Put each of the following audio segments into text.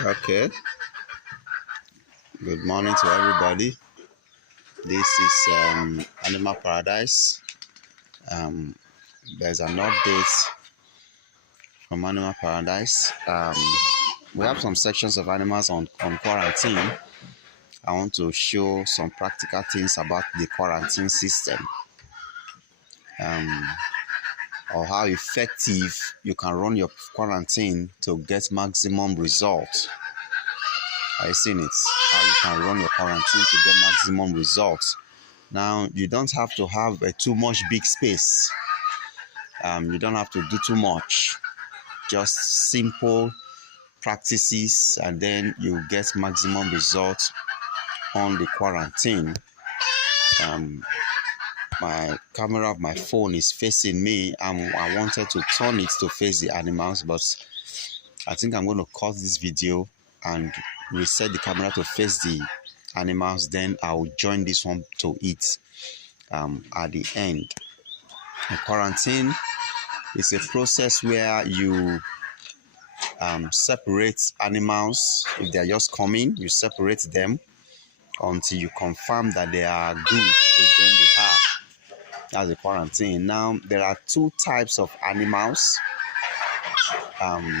Okay, good morning to everybody. This is Animal Paradise. Um, there's an update from Animal Paradise. We have some sections of animals on quarantine. I want to show some practical things about the quarantine system, or how effective you can run your quarantine to get maximum results. I've seen it. How you can run your quarantine to get maximum results. Now, you don't have to have a too much big space. You don't have to do too much. Just simple practices, and then you get maximum results on the quarantine. My camera of my phone is facing me. I wanted to turn it to face the animals, but I think I'm going to cut this video and reset the camera to face the animals. Then I'll join this one to it at the end. And quarantine is a process where you separate animals. If they're just coming, you separate them until you confirm that they are good to join the herd. That's the quarantine. Now, there are two types of animals. And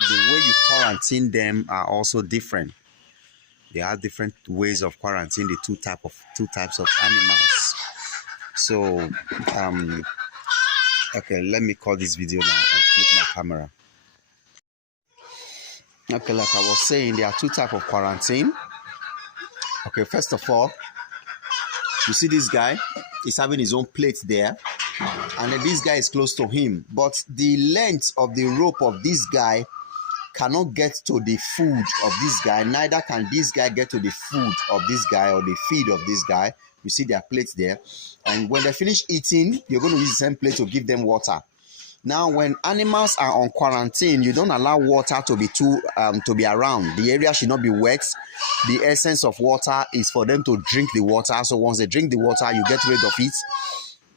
the way you quarantine them are also different. They have different ways of quarantine the two types of animals. So, okay, let me call this video now and flip my camera. Okay, like I was saying, there are two types of quarantine. Okay, first of all, you see this guy is having his own plate there, and then this guy is close to him, but the length of the rope of this guy cannot get to the food of this guy, neither can this guy get to the food of this guy or the feed of this guy. You see their plates there, and when they finish eating, you're going to use the same plate to give them water. Now, when animals are on quarantine, you don't allow water to be around. The area should not be wet. The essence of water is for them to drink the water. So once they drink the water, you get rid of it.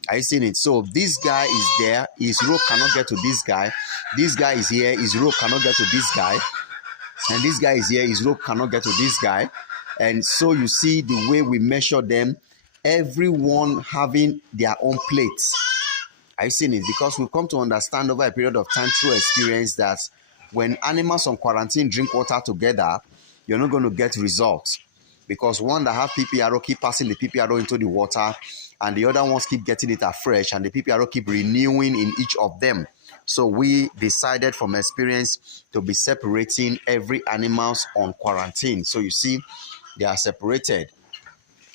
Are you seeing it? So this guy is there. His rope cannot get to this guy. This guy is here. His rope cannot get to this guy. And this guy is here. His rope cannot get to this guy. And so you see the way we measure them, everyone having their own plates. I've seen it because we've come to understand over a period of time through experience that when animals on quarantine drink water together, you're not going to get results, because one that have PPRO keep passing the PPRO into the water, and the other ones keep getting it afresh, and the PPRO keep renewing in each of them. So we decided from experience to be separating every animals on quarantine. So you see, they are separated.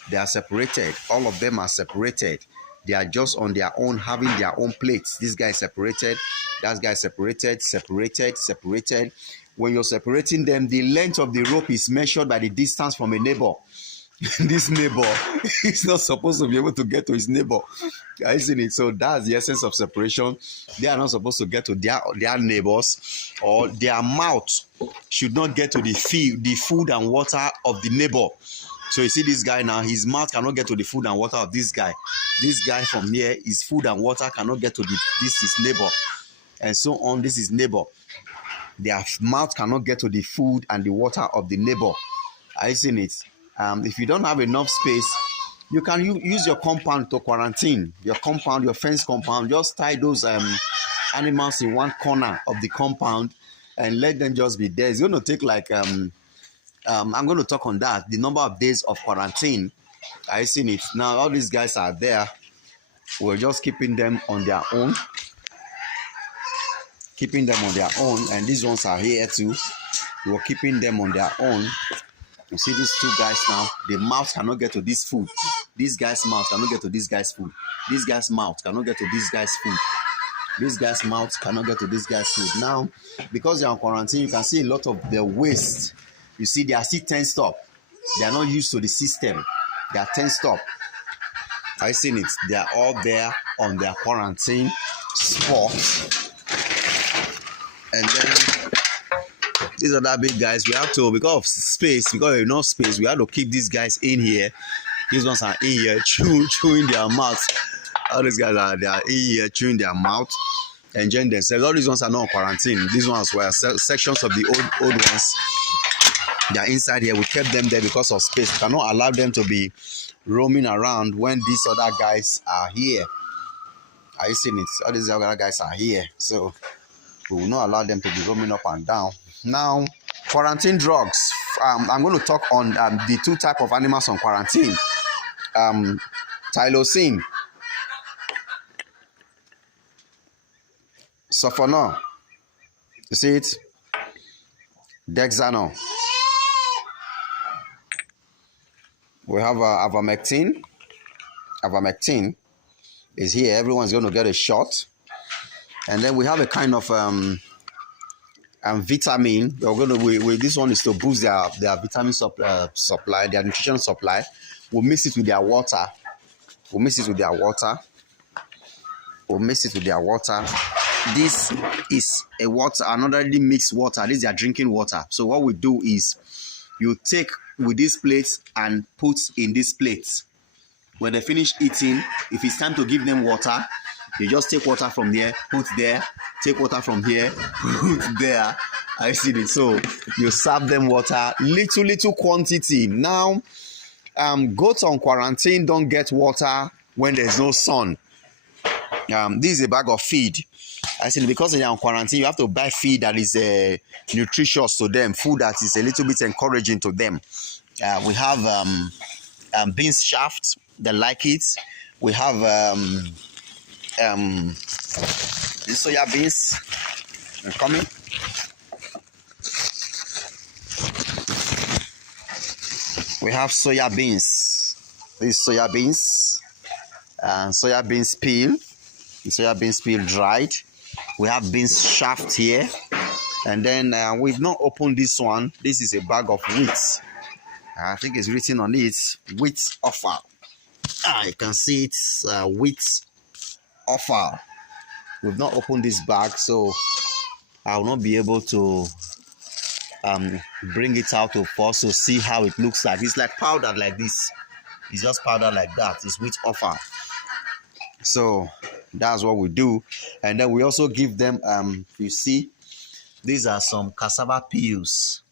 They are separated. All of them are separated. They are just on their own, having their own plates. This guy is separated. That guy is separated. When you're separating them, the length of the rope is measured by the distance from a neighbor. This neighbor is not supposed to be able to get to his neighbor. Isn't it? So that's the essence of separation. They are not supposed to get to their neighbors, or their mouth should not get to the food and water of the neighbor. So you see this guy now, his mouth cannot get to the food and water of this guy. This guy from here, his food and water cannot get to this is neighbor. And so on, this is neighbor. Their mouth cannot get to the food and the water of the neighbor. Are you seeing it? If you don't have enough space, you can use your compound to quarantine. Your compound, your fence compound, just tie those animals in one corner of the compound and let them just be there. It's going to take like... I'm going to talk on that, the number of days of quarantine. I've seen it. Now, all these guys are there. We're just keeping them on their own. And these ones are here too. We're keeping them on their own. You see these two guys now, the mouth cannot get to this food. This guy's mouth cannot get to this guy's food. This guy's mouth cannot get to this guy's food. This guy's mouth cannot get to this guy's food. Now, because they're on quarantine, you can see a lot of their waste. You see, they are still tensed up. They are not used to the system. They are tensed up. I've seen it. They are all there on their quarantine spot. And then these other big guys, we have to, because of space, because of enough space, we have to keep these guys in here. These ones are in here chewing their mouths. All these guys are in here chewing their mouth. enjoying themselves. All these ones are not on quarantine. These ones were sections of the old ones. They are inside here. We kept them there because of space. We cannot allow them to be roaming around when these other guys are here. Are you seeing it? All these other guys are here. So we will not allow them to be roaming up and down. Now, quarantine drugs. I'm going to talk on the two types of animals on quarantine. Tylosine, sulfonol. You see it? Dexanol. We have ivermectin. Ivermectin is here. Everyone's going to get a shot. And then we have a kind of vitamin. We're going to this one is to boost their vitamin supply, their nutrition supply. We'll mix it with their water. This is a water, another mixed water. This is their drinking water. So what we do is you take with this plate and put in this plate. When they finish eating, if it's time to give them water, you just take water from there, put there, take water from here, put there. I see it. So you serve them water, little quantity. Now, goats on quarantine don't get water when there's no sun. This is a bag of feed. I said because they are on quarantine, you have to buy feed that is nutritious to them, food that is a little bit encouraging to them. We have beans shaft, they like it. We have soya beans coming. We have soya beans. These soya beans peel. The soya beans peel dried. We have beans shaft here. And then we've not opened this one. This is a bag of wheat. I think it's written on it, wheat offal. You can see it's wheat offal. We've not opened this bag, so I will not be able to bring it out for us to see how it looks like. It's like powder like this. It's just powder like that. It's wheat offal. So that's what we do. And then we also give them, you see, these are some cassava peels.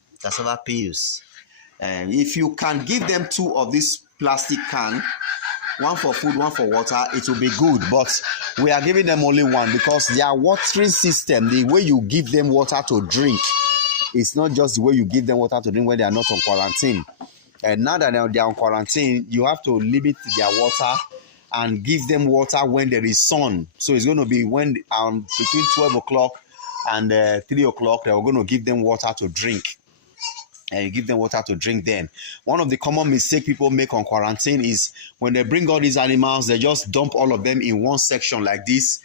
If you can give them 2 of these plastic can, one for food, one for water, it will be good. But we are giving them only one because their watering system, the way you give them water to drink, it's not just the way you give them water to drink when they are not on quarantine. And now that they are on quarantine, you have to limit their water and give them water when there is sun. So it's going to be when between 12 o'clock and 3 o'clock, they are going to give them water to drink. And you give them water to drink then. One of the common mistakes people make on quarantine is when they bring all these animals, they just dump all of them in one section like this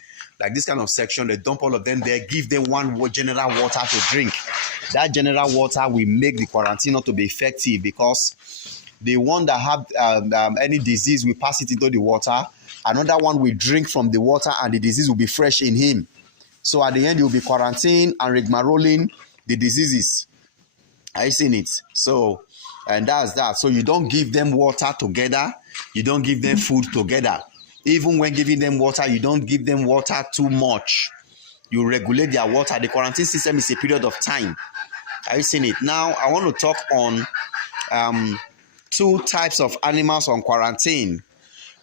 kind of section. They dump all of them there, give them one general water to drink. That general water will make the quarantine not to be effective because the one that have any disease will pass it into the water. Another one will drink from the water and the disease will be fresh in him. So at the end, you'll be quarantined and rigmaroling the diseases. I seen it. So, and that's that. So you don't give them water together. You don't give them food together. Even when giving them water, you don't give them water too much. You regulate their water. The quarantine system is a period of time. Are you seeing it? Now, I want to talk on 2 types of animals on quarantine.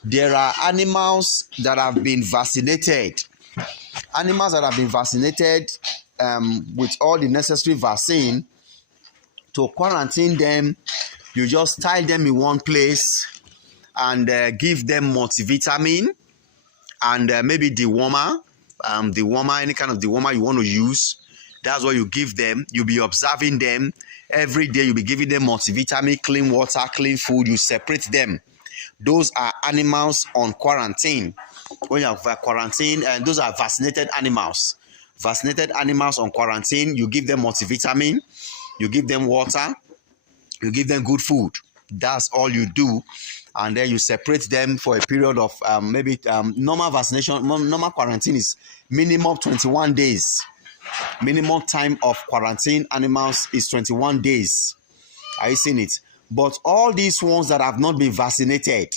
There are animals that have been vaccinated. Animals that have been vaccinated with all the necessary vaccine. To quarantine them, you just tie them in one place and give them multivitamin and maybe dewormer, any kind of dewormer you want to use. That's what you give them. You'll be observing them. Every day you'll be giving them multivitamin, clean water, clean food. You separate them. Those are animals on quarantine. When you have quarantine, and those are vaccinated animals. Vaccinated animals on quarantine, you give them multivitamin. You give them water, you give them good food. That's all you do. And then you separate them for a period of normal vaccination, normal quarantine is minimum 21 days. Minimum time of quarantine animals is 21 days. Are you seeing it? But all these ones that have not been vaccinated,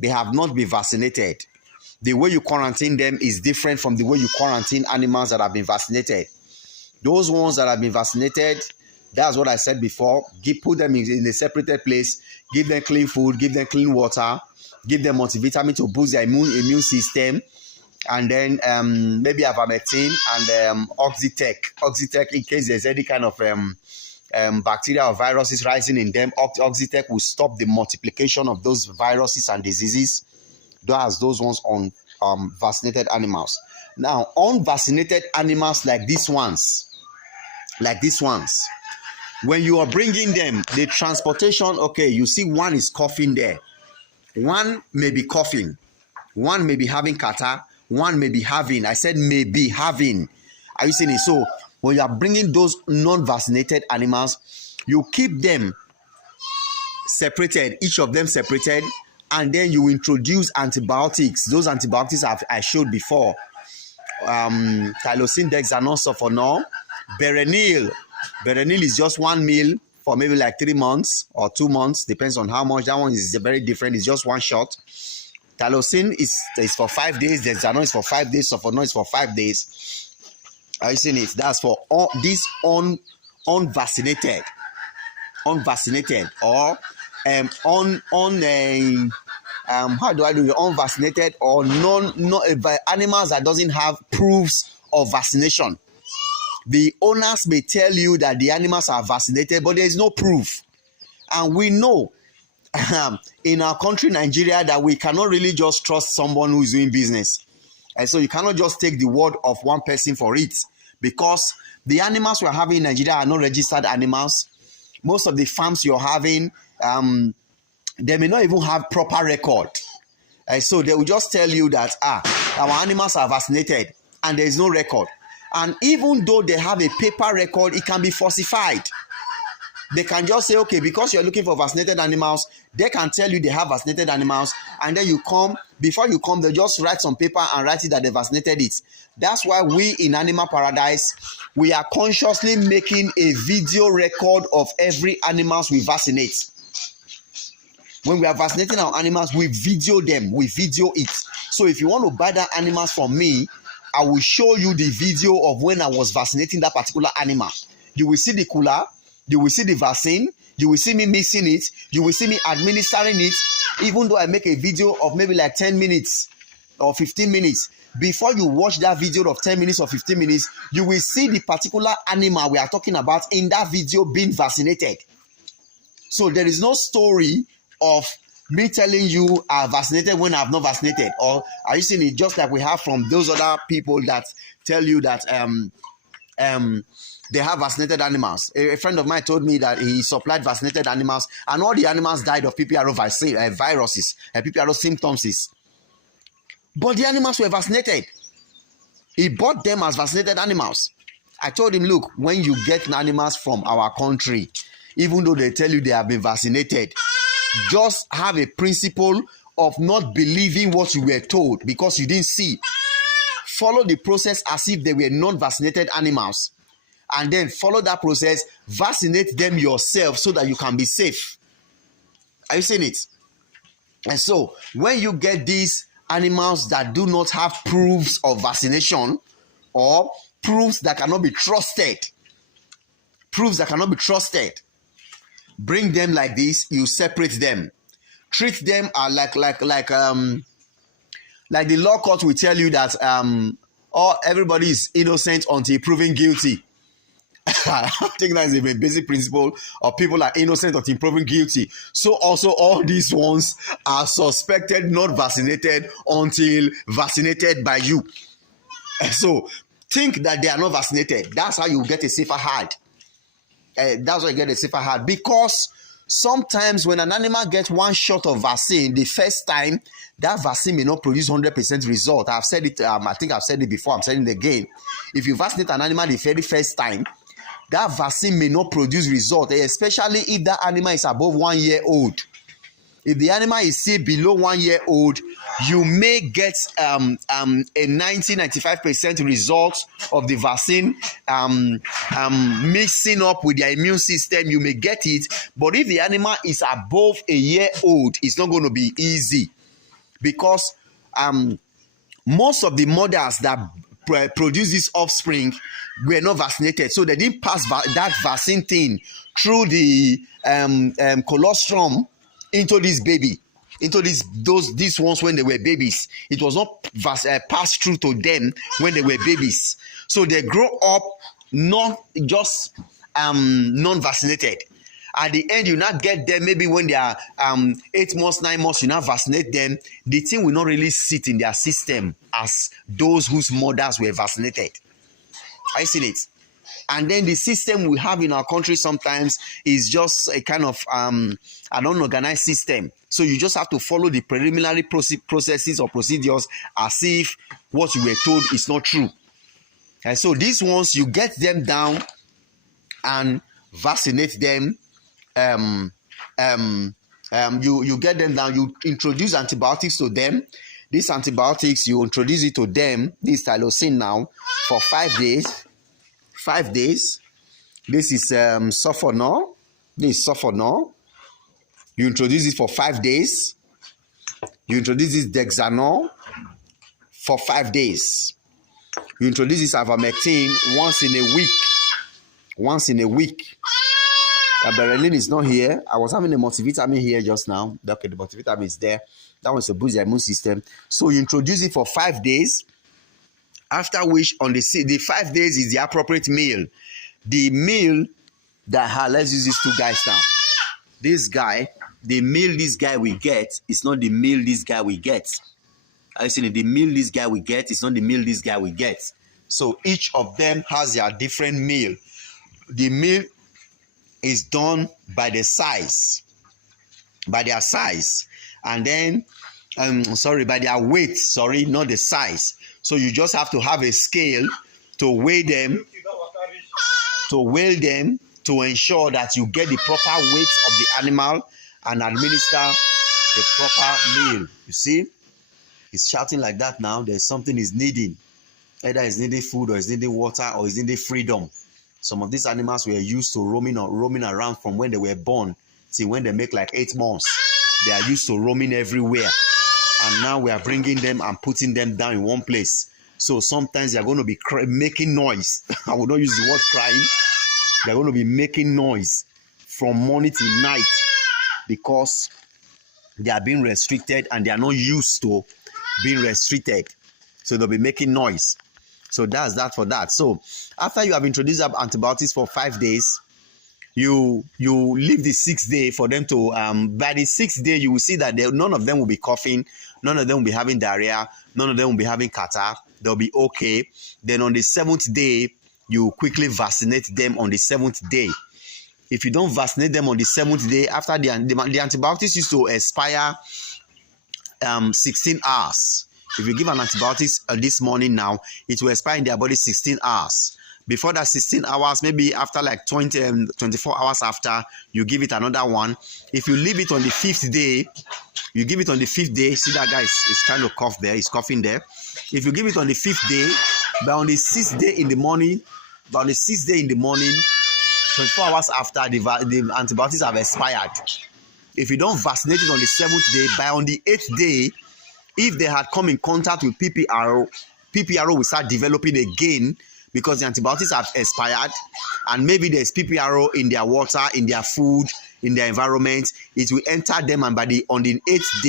they have not been vaccinated. the way you quarantine them is different from the way you quarantine animals that have been vaccinated. Those ones that have been vaccinated, that's what I said before. Put them in a separated place, give them clean food, give them clean water, give them multivitamin to boost their immune system, and then maybe ivermectin and Oxitec in case there's any kind of bacteria or viruses rising in them. Oxitec will stop the multiplication of those viruses and diseases. Those ones on vaccinated animals. Now, unvaccinated animals like these ones, when you are bringing them, the transportation, okay, you see one is coughing there. One may be coughing. One may be having catarrh. One may be having, I said may be having. Are you seeing it? So, when you are bringing those non-vaccinated animals, you keep them separated, each of them separated, and then you introduce antibiotics. Those antibiotics I showed before. Tylosin, dexamethasone, Berenil. Berenil is just 1 ml for maybe like 3 months or 2 months, depends on how much. That one is very different. It's just one shot. Tylosin is for 5 days. Dexamethasone is for 5 days. Sulfonol is for 5 days. Are you seeing it? That's for all these unvaccinated or how do I do it? Unvaccinated or animals that doesn't have proofs of vaccination. The owners may tell you that the animals are vaccinated, but there is no proof. And we know in our country, Nigeria, that we cannot really just trust someone who is doing business. And so you cannot just take the word of one person for it, because the animals we're having in Nigeria are not registered animals. Most of the farms you're having, they may not even have proper record. So they will just tell you that our animals are vaccinated and there is no record. And even though they have a paper record, it can be falsified. They can just say, okay, because you're looking for vaccinated animals, they can tell you they have vaccinated animals, and then you come, before you come, they just write some paper and write it that they vaccinated it. That's why we in Animal Paradise, we are consciously making a video record of every animals we vaccinate. When we are vaccinating our animals, we video them, we video it. So if you want to buy that animals from me, I will show you the video of when I was vaccinating that particular animal. You will see the cooler, you will see the vaccine, you will see me mixing it, you will see me administering it, even though I make a video of maybe like 10 minutes or 15 minutes. Before you watch that video of 10 minutes or 15 minutes, you will see the particular animal we are talking about in that video being vaccinated. So there is no story of me telling you I'm vaccinated when I'm not vaccinated. Or are you seeing it just like we have from those other people that tell you that they have vaccinated animals? A friend of mine told me that he supplied vaccinated animals and all the animals died of PPRO viruses and PPRO symptoms. But the animals were vaccinated. He bought them as vaccinated animals. I told him, look, when you get animals from our country, even though they tell you they have been vaccinated, just have a principle of not believing what you were told because you didn't see. Follow the process as if they were non-vaccinated animals. And then follow that process, vaccinate them yourself so that you can be safe. Are you seeing it? And so, when you get these animals that do not have proofs of vaccination or proofs that cannot be trusted, bring them like this, you separate them. Treat them like the law court will tell you that everybody is innocent until proven guilty. I think that is a basic principle of people are innocent until proven guilty. So also all these ones are suspected not vaccinated until vaccinated by you. So think that they are not vaccinated. That's how you get a safer herd. Because sometimes when an animal gets one shot of vaccine the first time, that vaccine may not produce 100% result. I've said it. I think I've said it before. I'm saying it again. If you vaccinate an animal the very first time, that vaccine may not produce result, especially if that animal is above 1 year old. If the animal is still below 1 year old, you may get a 90-95% result of the vaccine mixing up with their immune system. You may get it, but if the animal is above a year old, it's not going to be easy because most of the mothers that produce this offspring were not vaccinated, so they didn't pass that vaccine thing through the colostrum into this baby, into these ones when they were babies. It was not passed through to them when they were babies, so they grow up not just non-vaccinated. At the end, you not get them maybe when they are 8 months, 9 months, you not vaccinate them. The thing will not really sit in their system as those whose mothers were vaccinated. I seen it. And then the system we have in our country sometimes is just a kind of an unorganized system. So you just have to follow the preliminary processes or procedures as if what you were told is not true. And so these ones, you get them down and vaccinate them. You get them down, you introduce antibiotics to them. These antibiotics, you introduce it to them, this tylosin now, for 5 days. 5 days. This is sulfonol. This is sulfonol. You introduce it for 5 days. You introduce this dexanol for 5 days. You introduce this ivermectin once in a week. Once in a week. Berylin is not here. I was having a multivitamin here just now. Okay, the multivitamin is there. That was to boost the immune system. So you introduce it for 5 days. After which, on the 5 days is the appropriate meal. The meal that let's use these two guys now. This guy, the meal this guy will get is not the meal this guy will get. I see the meal this guy will get is not the meal this guy will get. So each of them has their different meal. The meal is done by the size, by their size, and then by their weight, not the size. So you just have to have a scale to weigh them, to ensure that you get the proper weight of the animal and administer the proper meal. You see, it's shouting like that now. There's something is needing, either it's needing food or it's needing water or it's needing freedom. Some of these animals were used to roaming around from when they were born till when they make like 8 months. They are used to roaming everywhere. And now we are bringing them and putting them down in one place. So sometimes they are going to be making noise. I will not use the word crying. They are going to be making noise from morning till night because they are being restricted and they are not used to being restricted. So they'll be making noise. So that's that for that. So after you have introduced antibiotics for 5 days, you leave the 6th day for them to, by the 6th day, you will see that none of them will be coughing, none of them will be having diarrhea, none of them will be having catarrh, they'll be okay. Then on the 7th day, you quickly vaccinate them on the 7th day. If you don't vaccinate them on the 7th day, after the antibiotics used to expire 16 hours. If you give an antibiotics this morning now, it will expire in their body 16 hours. Before that 16 hours, maybe after like 24 hours after, you give it another one. If you leave it on the 5th day, you give it on the 5th day. See that guy is trying to cough there. He's coughing there. If you give it on the 5th day, by on the 6th day in the morning, 24 hours after, the antibiotics have expired. If you don't vaccinate it on the 7th day, by on the 8th day, if they had come in contact with PPRO will start developing again because the antibiotics have expired and maybe there's PPRO in their water, in their food, in their environment. It will enter them and on the 8th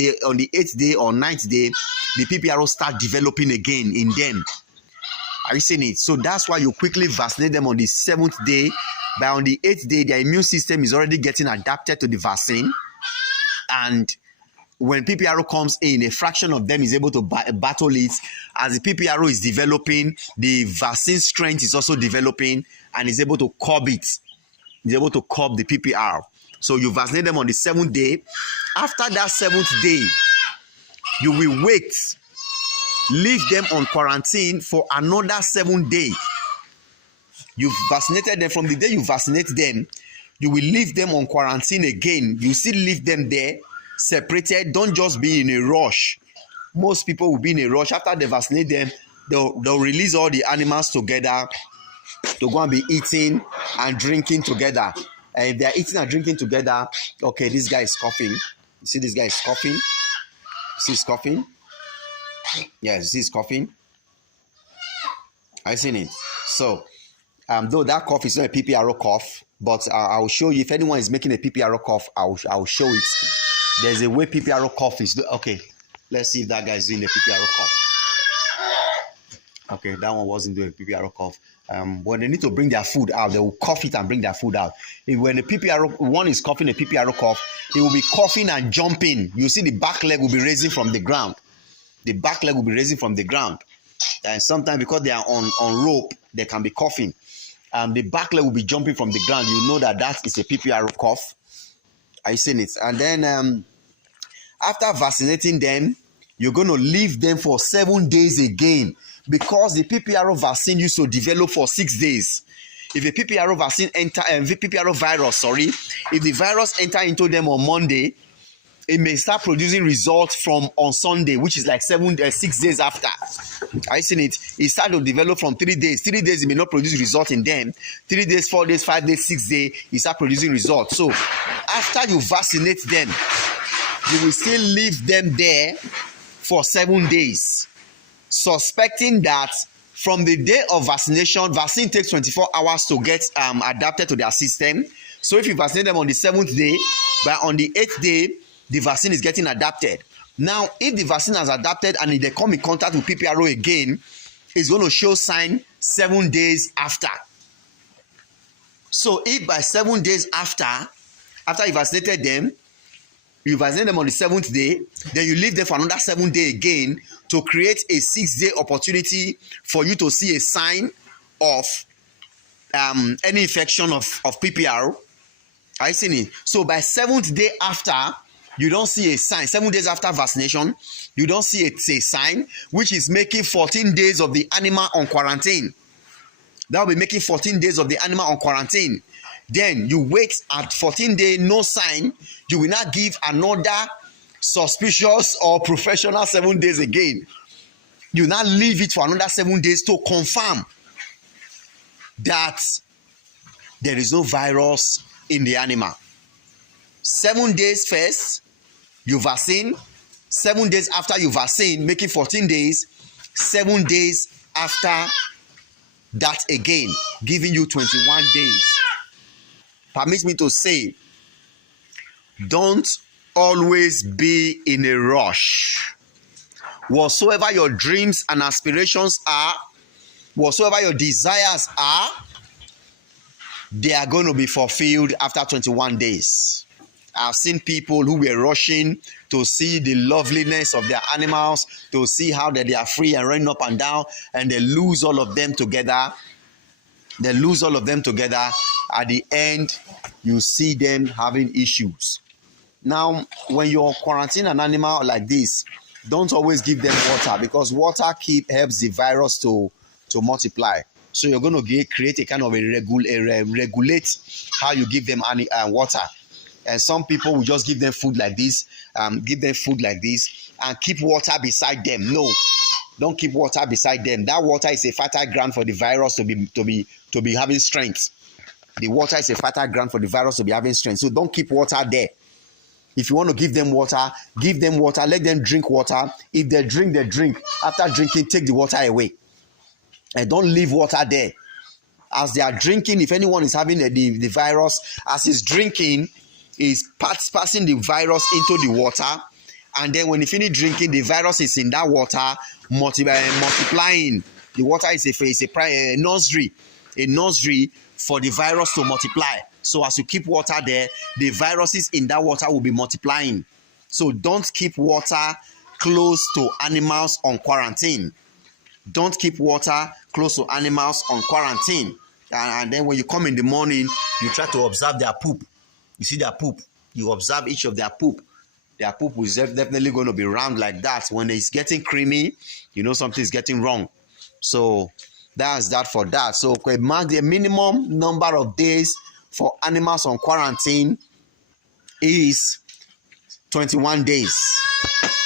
day or 9th day, the PPRO start developing again in them. Are you seeing it? So that's why you quickly vaccinate them on the 7th day. By on the 8th day, their immune system is already getting adapted to the vaccine. And when PPRO comes in, a fraction of them is able to battle it. As the PPRO is developing, the vaccine strength is also developing and is able to curb it. It's able to curb the PPR. So you vaccinate them on the 7th day. After that 7th day, you will wait. Leave them on quarantine for another 7 days. You've vaccinated them. From the day you vaccinate them, you will leave them on quarantine again. You still leave them there, separated. Don't just be in a rush. Most people will be in a rush. After they vaccinate them, they'll release all the animals together to go and be eating and drinking together. And if they're eating and drinking together, okay, this guy is coughing. You see this guy is coughing? See he's coughing? Yes, he's coughing. I seen it. So, though that cough is not a PPRO cough, but I'll show you if anyone is making a PPRO cough. I'll show it. There's a way PPRO cough is. Okay, let's see if that guy is doing the PPRO cough. Okay, that one wasn't doing a PPRO cough. When they need to bring their food out, they will cough it and bring their food out. When the PPRO one is coughing a PPRO cough, he will be coughing and jumping. You see the back leg will be raising from the ground. The back leg will be raising from the ground. And sometimes because they are on rope, they can be coughing. The back leg will be jumping from the ground. You know that is a PPRO cough. I seen it. And then after vaccinating them, you're going to leave them for 7 days again, because the PPRO vaccine used to develop for 6 days. If a PPRO vaccine PPRO virus, if the virus enter into them on Monday, it may start producing results on Sunday, which is like 6 days after. I seen it. It started to develop from 3 days. 3 days, it may not produce results in them. 3 days, 4 days, 5 days, 6 days, it start producing results. So after you vaccinate them, you will still leave them there for 7 days, suspecting that from the day of vaccination, vaccine takes 24 hours to get adapted to their system. So if you vaccinate them on the 7th day, by on the 8th day, the vaccine is getting adapted. Now, if the vaccine has adapted and if they come in contact with PPRO again, it's going to show sign 7 days after. So if by 7 days after you vaccinated them, you vaccinate them on the 7th day, then you leave them for another 7 days again to create a 6-day opportunity for you to see a sign of any infection of PPR. I seen it. So by 7th day after, you don't see a sign. 7 days after vaccination, you don't see a sign, which is making 14 days of the animal on quarantine. That will be making 14 days of the animal on quarantine. Then you wait at 14 days, no sign. You will not give another suspicious or professional 7 days again. You now leave it for another 7 days to confirm that there is no virus in the animal. 7 days first, you vaccine. 7 days after you vaccine, making 14 days. 7 days after that again, giving you 21 days. Permit me to say, don't always be in a rush. Whatsoever your dreams and aspirations are, whatsoever your desires are, they are going to be fulfilled after 21 days. I've seen people who were rushing to see the loveliness of their animals, to see how they are free and running up and down, and they lose all of them together. They lose all of them together. At the end, you see them having issues. Now, when you quarantine an animal like this, don't always give them water, because water helps the virus to multiply. So you're going to create a kind of regulate how you give them water. And some people will just give them food like this, and keep water beside them. No, don't keep water beside them. That water is a fertile ground for the virus to be having strength. The water is a fertile ground for the virus to be having strength. So don't keep water there. If you want to give them water, let them drink water. If they drink, they drink. After drinking, take the water away. And don't leave water there. As they are drinking, if anyone is having the virus, as he's drinking, is passing the virus into the water. And then when you finish drinking, the virus is in that water, multiplying. The water is a nursery for the virus to multiply. So as you keep water there, the viruses in that water will be multiplying. So don't keep water close to animals on quarantine. Don't keep water close to animals on quarantine. And then when you come in the morning, you try to observe their poop. You see their poop. You observe each of their poop. Their poop is definitely going to be round like that. When it's getting creamy, you know something is getting wrong. So that's that for that. So mark the minimum number of days for animals on quarantine is 21 days.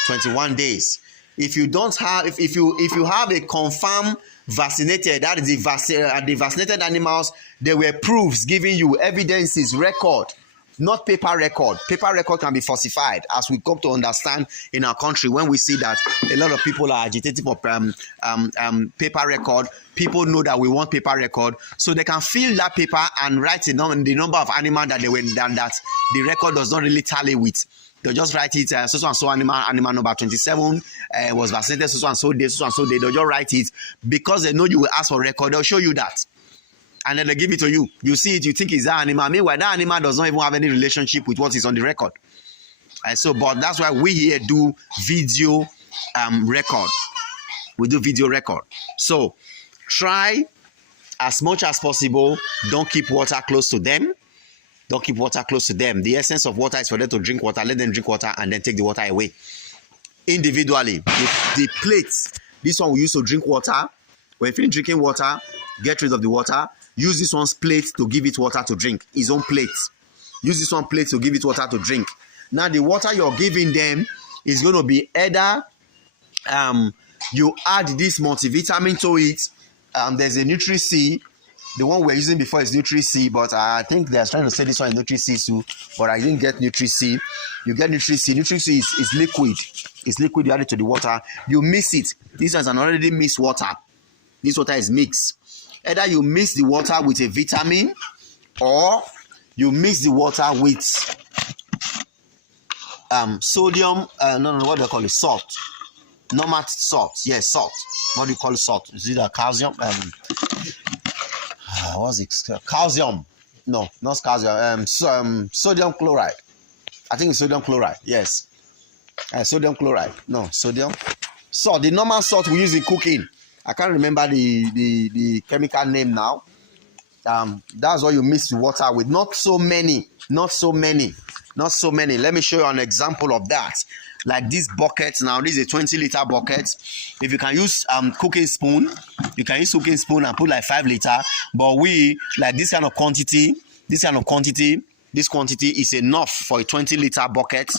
21 days. If you don't have, if you have a confirmed vaccinated, that is the vaccinated animals, there were proofs giving you evidences, record not paper record. Paper record can be falsified, as we come to understand in our country when we see that a lot of people are agitating for paper record. People know that we want paper record, so they can fill that paper and write the number of animals that they were done that the record does not really tally with. They'll just write it, so and so animal number 27 was vaccinated so and so day, so and so day. They'll just write it because they know you will ask for record. They'll show you that. And then they give it to you. You see it, you think it's that animal. Meanwhile, that animal does not even have any relationship with what is on the record. But that's why we here do video record. We do video record. So try as much as possible. Don't keep water close to them. Don't keep water close to them. The essence of water is for them to drink water. Let them drink water and then take the water away. Individually, the plates. This one we use to drink water. When you finish drinking water, get rid of the water. Use this one's plate to give it water to drink. His own plate. Use this one plate to give it water to drink. Now the water you're giving them is going to be either you add this multivitamin to it. There's a Nutri-C. The one we're using before is Nutri-C, but I think they're trying to say this one is Nutri-C too, but I didn't get Nutri-C. You get Nutri-C. Nutri-C is liquid. It's liquid. You add it to the water. You mix it. This is an already mixed water. This water is mixed. Either you mix the water with a vitamin or you mix the water with sodium, what do they call it? Salt. Normal salt. Yes, salt. What do you call salt? Is it a calcium? What's it? Calcium. No, not calcium. Sodium chloride. I think it's sodium chloride. Yes. Sodium chloride. No, sodium. Salt. The normal salt we use in cooking. I can't remember the chemical name now. That's what you mix the water with. Not so many. Let me show you an example of that. Like this bucket now. This is a 20-liter bucket. If you can use cooking spoon, you can use cooking spoon and put like 5 liter. But we like this kind of quantity. This quantity is enough for a 20-liter bucket.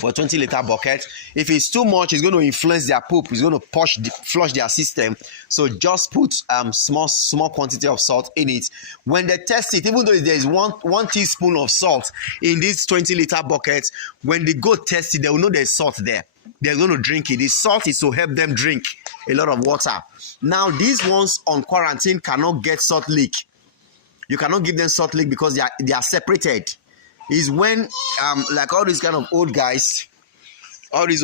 For a 20-liter bucket. If it's too much, it's going to influence their poop. It's going to flush their system. So just put small quantity of salt in it. When they test it, even though there is one teaspoon of salt in this 20-liter bucket, when they go test it, they will know there's salt there. They're going to drink it. The salt is to help them drink a lot of water. Now, these ones on quarantine cannot get salt leak. You cannot give them salt leak because they are separated. Is when like all these kind of old guys, this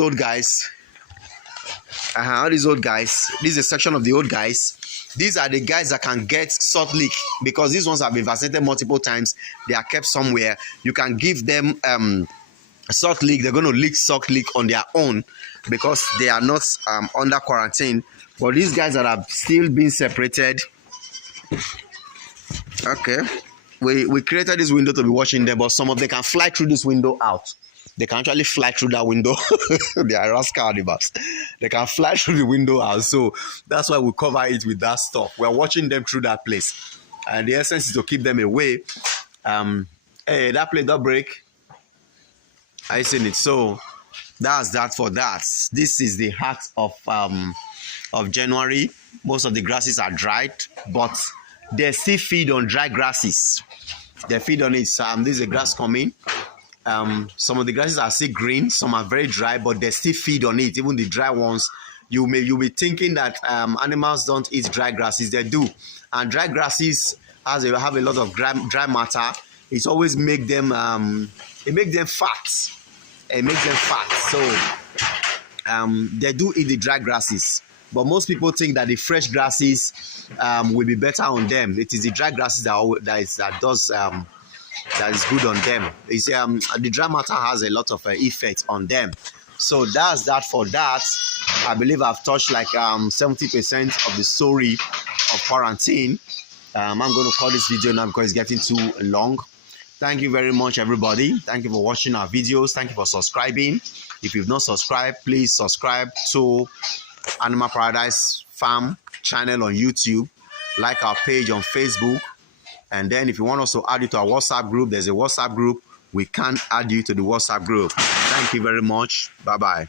is a section of the old guys. These are the guys that can get salt leak because these ones have been vaccinated multiple times. They are kept somewhere. You can give them salt leak. They're going to leak salt leak on their own because they are not under quarantine. But these guys that have still been separated, okay. We created this window to be watching them, but some of them can fly through this window out. They can actually fly through that window. They are rascal animals. They can fly through the window out. So that's why we cover it with that stuff. We're watching them through that place. And the essence is to keep them away. Hey, that plate don't break. I seen it. So that's that for that. This is the heart of January. Most of the grasses are dried, but they still feed on dry grasses. They feed on it. This is a grass coming. Some of the grasses are still green. Some are very dry, but they still feed on it. Even the dry ones, you'll be thinking that animals don't eat dry grasses. They do. And dry grasses have a lot of dry matter. It always make them fat. It makes them fat. So they do eat the dry grasses. But most people think that the fresh grasses will be better on them. It is the dry grasses that is good on them. It's, the dry matter has a lot of effect on them. So that's that for that. I believe I've touched like 70% of the story of quarantine. I'm going to call this video now because it's getting too long. Thank you very much, everybody. Thank you for watching our videos. Thank you for subscribing. If you've not subscribed, please subscribe to Animal Paradise Farm channel on YouTube. Like our page on Facebook. And then if you want us to add you to our WhatsApp group, there's a WhatsApp group. We can add you to the WhatsApp group. Thank you very much. Bye-bye.